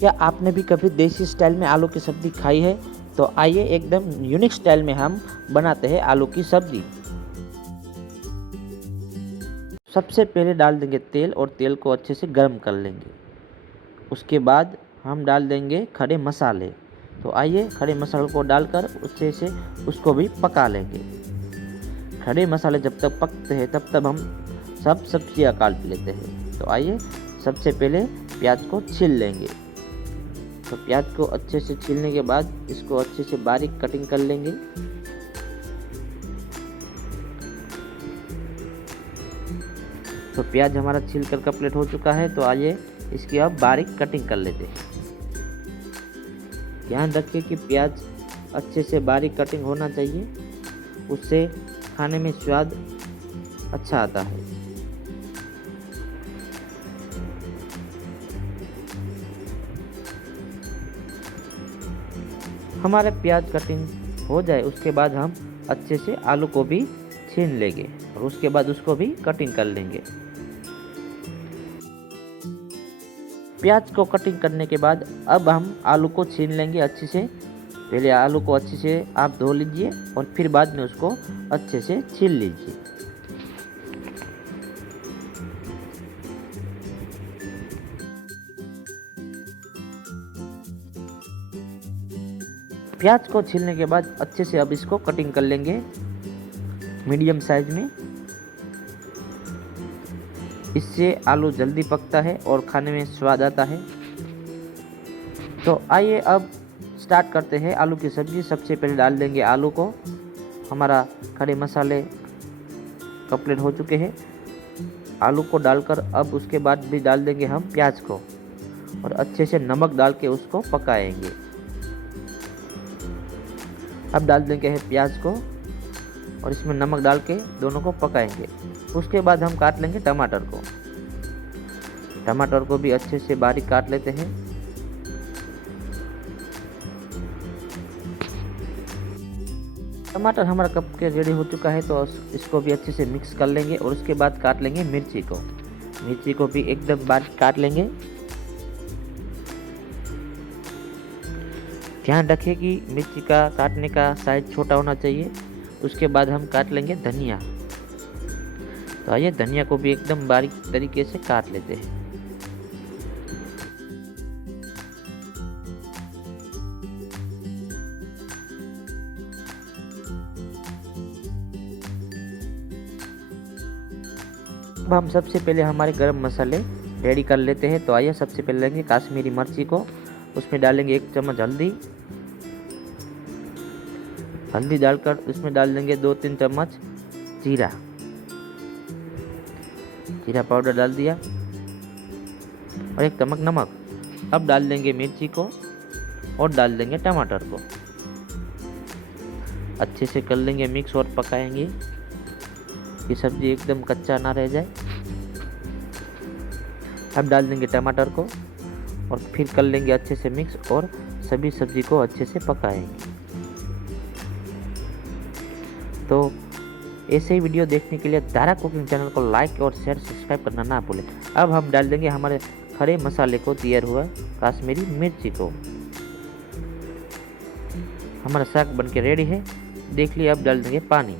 क्या आपने भी कभी देसी स्टाइल में आलू की सब्ज़ी खाई है? तो आइए एकदम यूनिक स्टाइल में हम बनाते हैं आलू की सब्ज़ी। सबसे पहले डाल देंगे तेल और तेल को अच्छे से गर्म कर लेंगे। उसके बाद हम डाल देंगे खड़े मसाले। तो आइए खड़े मसालों को डालकर अच्छे से उसको भी पका लेंगे। खड़े मसाले जब तक पकते हैं तब तक हम सब सब्जियां काट लेते हैं। तो आइए सबसे पहले प्याज को छील लेंगे। तो प्याज को अच्छे से छीलने के बाद इसको अच्छे से बारीक कटिंग कर लेंगे। तो प्याज हमारा छील कर कंप्लीट हो चुका है। तो आइए इसकी अब बारीक कटिंग कर लेते हैं। ध्यान रखिए कि प्याज अच्छे से बारीक कटिंग होना चाहिए, उससे खाने में स्वाद अच्छा आता है। हमारे प्याज कटिंग हो जाए उसके बाद हम अच्छे से आलू को भी छीन लेंगे और उसके बाद उसको भी कटिंग कर लेंगे। प्याज को कटिंग करने के बाद अब हम आलू को छीन लेंगे अच्छे से। पहले आलू को अच्छे से आप धो लीजिए और फिर बाद में उसको अच्छे से छील लीजिए। प्याज को छीलने के बाद अच्छे से अब इसको कटिंग कर लेंगे मीडियम साइज में। इससे आलू जल्दी पकता है और खाने में स्वाद आता है। तो आइए अब स्टार्ट करते हैं आलू की सब्ज़ी। सबसे पहले डाल देंगे आलू को। हमारा खड़े मसाले कंप्लीट हो चुके हैं। आलू को डालकर अब उसके बाद भी डाल देंगे हम प्याज को और अच्छे से नमक डाल के उसको पकाएंगे। अब डाल देंगे है प्याज को और इसमें नमक डाल के दोनों को पकाएंगे। उसके बाद हम काट लेंगे टमाटर को। टमाटर को भी अच्छे से बारीक काट लेते हैं। टमाटर हमारा कप के रेडी हो चुका है। तो इसको भी अच्छे से मिक्स कर लेंगे और उसके बाद काट लेंगे मिर्ची को। मिर्ची को भी एकदम बारीक काट लेंगे। ध्यान रखिए कि मिर्ची का काटने का साइज छोटा होना चाहिए। उसके बाद हम काट लेंगे धनिया। तो आइए धनिया को भी एकदम बारीक तरीके से काट लेते हैं। अब हम सबसे पहले हमारे गरम मसाले रेडी कर लेते हैं। तो आइए सबसे पहले लेंगे काश्मीरी मिर्ची को, उसमें डालेंगे 1 चम्मच हल्दी डालकर उसमें डाल देंगे 2-3 चम्मच जीरा पाउडर डाल दिया और 1 चम्मच नमक। अब डाल देंगे मिर्ची को और डाल देंगे टमाटर को। अच्छे से कर लेंगे मिक्स और पकाएंगे। ये सब्जी एकदम कच्चा ना रह जाए। अब डाल देंगे टमाटर को और फिर कर लेंगे अच्छे से मिक्स और सभी सब्जी को अच्छे से पकाएंगे। तो ऐसे ही वीडियो देखने के लिए धारा कुकिंग चैनल को लाइक और शेयर सब्सक्राइब करना ना भूलें। अब हम डाल देंगे हमारे खड़े मसाले को, तैयार हुआ काश्मीरी मिर्ची को। हमारा साग बनके रेडी है, देख लिया। अब डाल देंगे पानी।